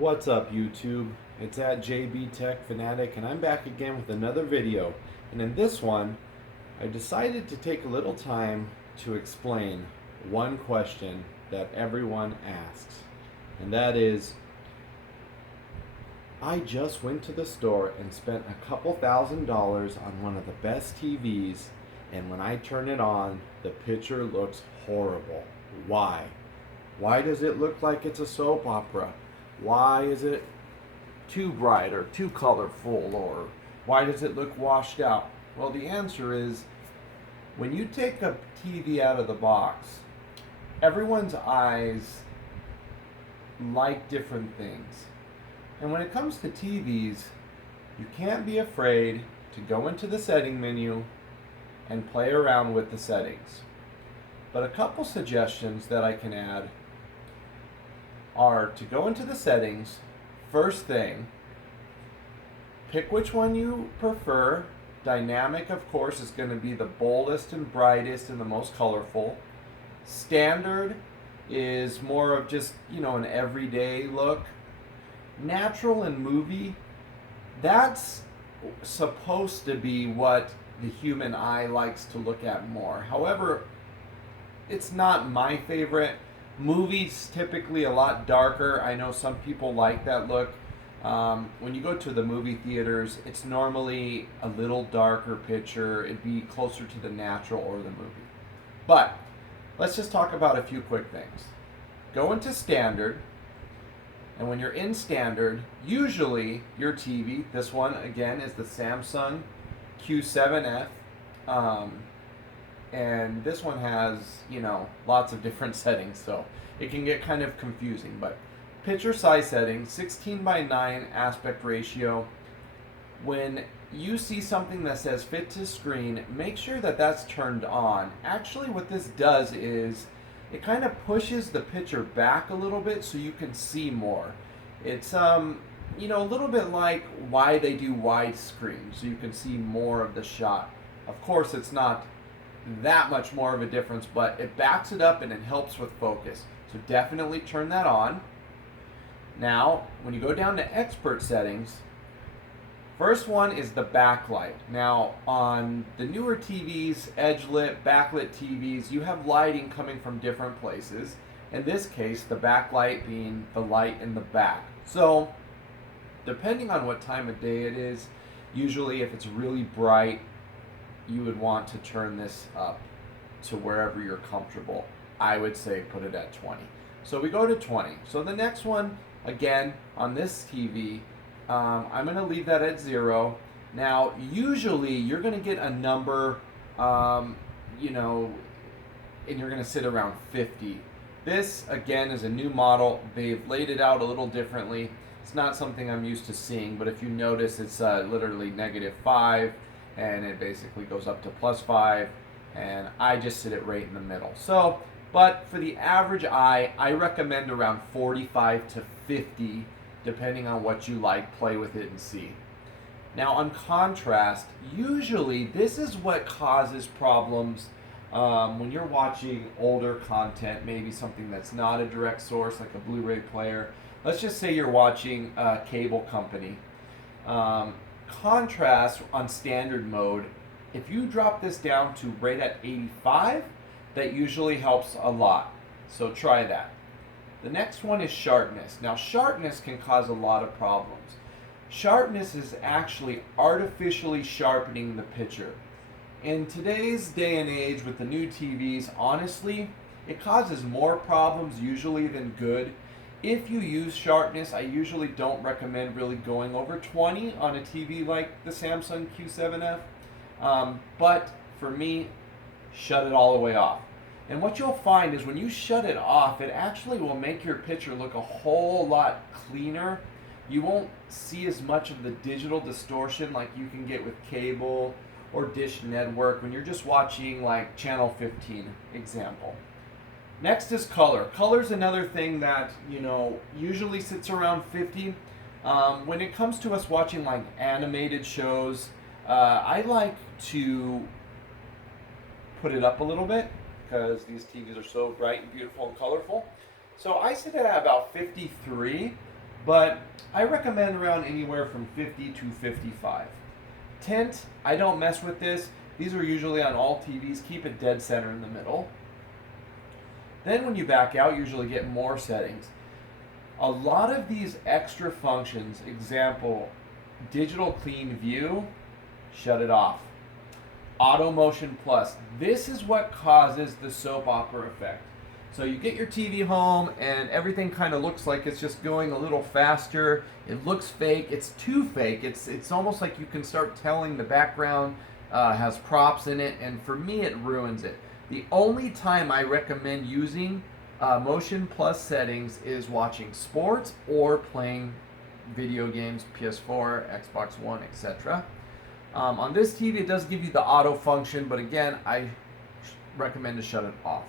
What's up, YouTube? It's at JB Tech Fanatic, and I'm back again with another video. And in this one, I decided to take a little time to explain one question that everyone asks. And that is, I just went to the store and spent a couple $1,000s on one of the best TVs, and when I turn it on, the picture looks horrible. Why? Why does it look like it's a soap opera? Why is it too bright or too colorful, or why does it look washed out? Well, the answer is when you take a TV out of the box, everyone's eyes like different things. And when it comes to TVs, you can't be afraid to go into the setting menu and play around with the settings. But a couple suggestions that I can add are to go into the settings. First thing, pick which one you prefer. Dynamic, of course, is going to be the boldest and brightest and the most colorful. Standard is more of just, an everyday look. Natural and movie, that's supposed to be what the human eye likes to look at more. However, it's not my favorite. Movies typically a lot darker. I know some people like that look. When you go to the movie theaters, it's normally a little darker picture. It'd be closer to the natural or the movie. But let's just talk about a few quick things. Go into standard, and when you're in standard, usually your TV, this one again is the Samsung Q7F. And this one has, lots of different settings, so it can get kind of confusing. But picture size settings, 16:9 aspect ratio. When you see something that says fit to screen, make sure that that's turned on. Actually, what this does is it kind of pushes the picture back a little bit so you can see more. It's a little bit like why they do widescreen, so you can see more of the shot. Of course, it's not that much more of a difference, but it backs it up and it helps with focus. So definitely turn that on. Now, when you go down to expert settings, first one is the backlight. Now, on the newer TVs, edge-lit, backlit TVs, you have lighting coming from different places. In this case, the backlight being the light in the back. So, depending on what time of day it is, usually if it's really bright, you would want to turn this up to wherever you're comfortable. I would say put it at 20. So we go to 20. So the next one, again, on this TV, I'm going to leave that at 0. Now, usually you're going to get a number, and you're going to sit around 50. This, again, is a new model. They've laid it out a little differently. It's not something I'm used to seeing, but if you notice, it's literally -5. And it basically goes up to +5, and I just sit it right in the middle. So, but for the average eye, I recommend around 45 to 50, depending on what you like. Play with it and see. Now, on contrast, usually this is what causes problems when you're watching older content, maybe something that's not a direct source, like a Blu-ray player. Let's just say you're watching a cable company. Contrast on standard mode, if you drop this down to right at 85, that usually helps a lot. So try that. The next one is sharpness. Now, sharpness can cause a lot of problems. Sharpness is actually artificially sharpening the picture. In today's day and age with the new TVs, honestly, it causes more problems usually than good. If you use sharpness, I usually don't recommend really going over 20 on a TV like the Samsung Q7F. But for me, shut it all the way off. And what you'll find is when you shut it off, it actually will make your picture look a whole lot cleaner. You won't see as much of the digital distortion like you can get with cable or Dish Network when you're just watching like Channel 15, example. Next is color. Color is another thing that, usually sits around 50. When it comes to us watching like animated shows, I like to put it up a little bit because these TVs are so bright and beautiful and colorful. So I sit at about 53. but I recommend around anywhere from 50 to 55. Tint, I don't mess with this. These are usually on all TVs. Keep it dead center in the middle. Then when you back out, you usually get more settings. A lot of these extra functions, example, digital clean view, shut it off. Auto motion plus. This is what causes the soap opera effect. So you get your TV home and everything kind of looks like it's just going a little faster. It looks fake. It's too fake. It's almost like you can start telling the background has props in it, and for me it ruins it. The only time I recommend using motion plus settings is watching sports or playing video games, PS4, Xbox One, etc. On this TV, it does give you the auto function, but again, I recommend to shut it off.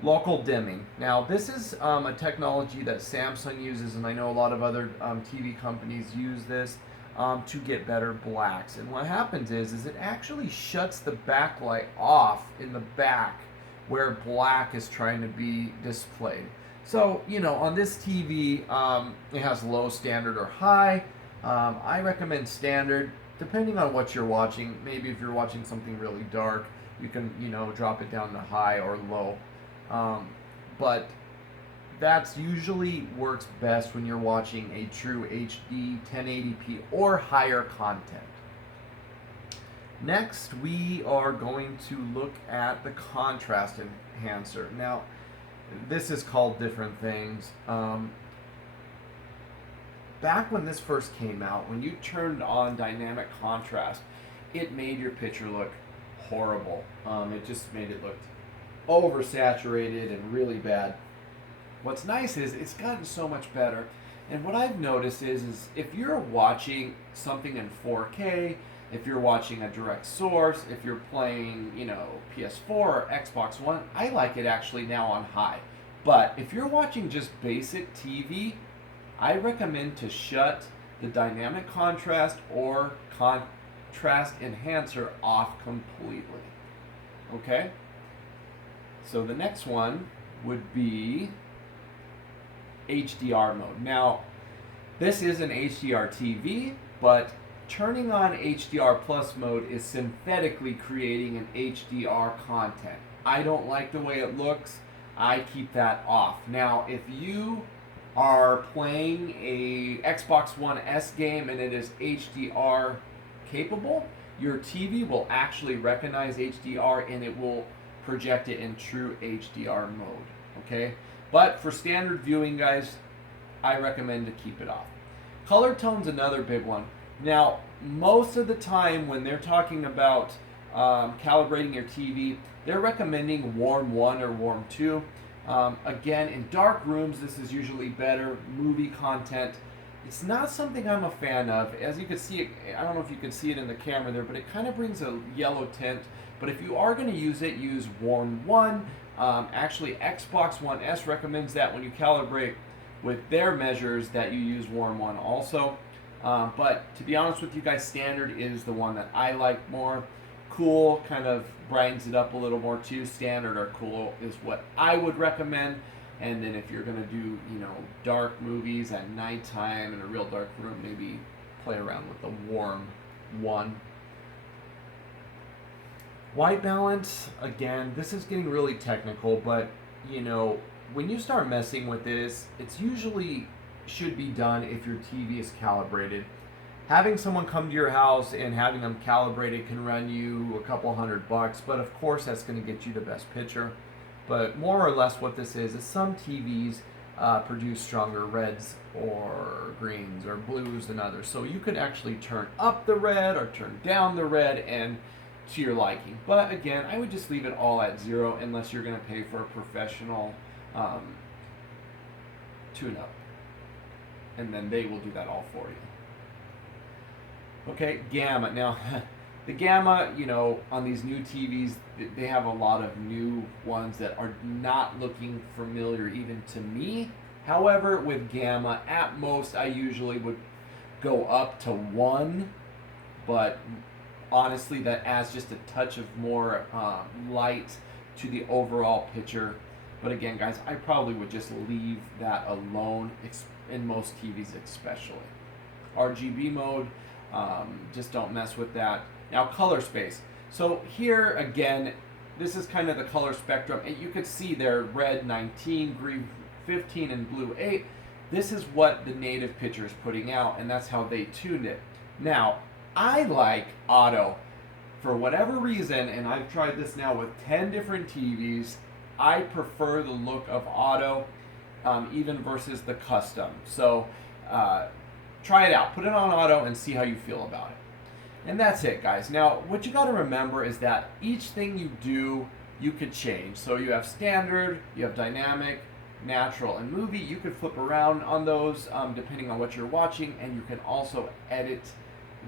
Local dimming. Now, this is a technology that Samsung uses, and I know a lot of other TV companies use this to get better blacks. And what happens is it actually shuts the backlight off in the back where black is trying to be displayed. So, on this TV, it has low, standard, or high. I recommend standard, depending on what you're watching. Maybe if you're watching something really dark, you can, drop it down to high or low. But that's usually works best when you're watching a true HD 1080p or higher content. Next, we are going to look at the contrast enhancer. Now, this is called different things. Back when this first came out, when you turned on dynamic contrast, it made your picture look horrible. It just made it look oversaturated and really bad. What's nice is it's gotten so much better. And what I've noticed is if you're watching something in 4K, if you're watching a direct source, if you're playing, PS4 or Xbox One, I like it actually now on high. But if you're watching just basic TV, I recommend to shut the dynamic contrast or contrast enhancer off completely. Okay? So the next one would be HDR mode. Now, this is an HDR TV, but turning on HDR plus mode is synthetically creating an HDR content. I don't like the way it looks. I keep that off. Now, if you are playing a Xbox One S game and it is HDR capable, your TV will actually recognize HDR and it will project it in true HDR mode. Okay? But for standard viewing, guys, I recommend to keep it off. Color tone's another big one. Now, most of the time when they're talking about calibrating your TV, they're recommending warm 1 or warm 2. Again, in dark rooms, this is usually better. Movie content, it's not something I'm a fan of. As you can see, I don't know if you can see it in the camera there, but it kind of brings a yellow tint. But if you are going to use it, use warm 1. Actually, Xbox One S recommends that when you calibrate with their measures that you use warm 1 also. But to be honest with you guys, standard is the one that I like more. Cool kind of brightens it up a little more too. Standard or cool is what I would recommend. And then if you're going to do, dark movies at nighttime in a real dark room, maybe play around with the warm 1. White balance, again, this is getting really technical, but, when you start messing with this, it's usually should be done if your TV is calibrated. Having someone come to your house and having them calibrated can run you a couple $100, but of course that's going to get you the best picture. But more or less what this is some TVs produce stronger reds or greens or blues than others. So you could actually turn up the red or turn down the red and to your liking. But again, I would just leave it all at 0 unless you're going to pay for a professional tune-up. And then they will do that all for you. Okay, gamma. Now, the gamma, on these new TVs, they have a lot of new ones that are not looking familiar even to me. However, with gamma, at most, I usually would go up to 1, but honestly, that adds just a touch of more light to the overall picture. But again, guys, I probably would just leave that alone, in most TVs especially. RGB mode, just don't mess with that. Now, color space. So here again, this is kind of the color spectrum, and you can see there red 19, green 15, and blue 8. This is what the native pitcher is putting out, and that's how they tuned it. Now, I like auto for whatever reason, and I've tried this now with 10 different TVs. I prefer the look of auto, even versus the custom. So try it out. Put it on auto and see how you feel about it. And that's it, guys. Now, what you got to remember is that each thing you do, you could change. So you have standard, you have dynamic, natural, and movie. You could flip around on those depending on what you're watching, and you can also edit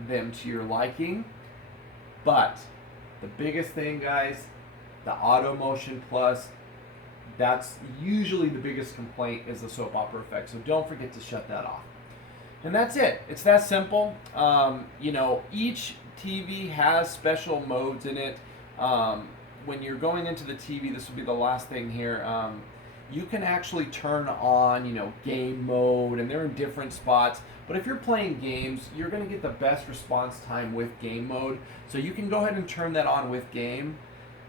them to your liking. But the biggest thing, guys, the Auto Motion Plus, that's usually the biggest complaint, is the soap opera effect. So don't forget to shut that off. And that's it. It's that simple. Each TV has special modes in it. When you're going into the TV, this will be the last thing here. You can actually turn on, game mode, and they're in different spots. But if you're playing games, you're going to get the best response time with game mode. So you can go ahead and turn that on with game.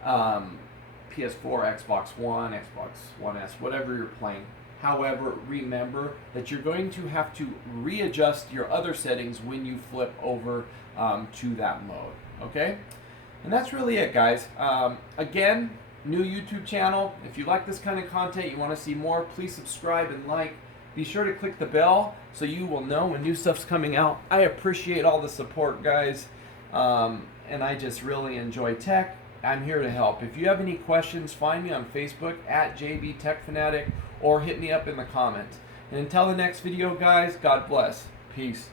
PS4, Xbox One, Xbox One S, whatever you're playing. However, remember that you're going to have to readjust your other settings when you flip over to that mode. Okay? And that's really it, guys. Again, new YouTube channel. If you like this kind of content, you want to see more, please subscribe and like. Be sure to click the bell so you will know when new stuff's coming out. I appreciate all the support, guys. And I just really enjoy tech. I'm here to help. If you have any questions, find me on Facebook at JB Tech Fanatic, or hit me up in the comments. And until the next video, guys, God bless. Peace.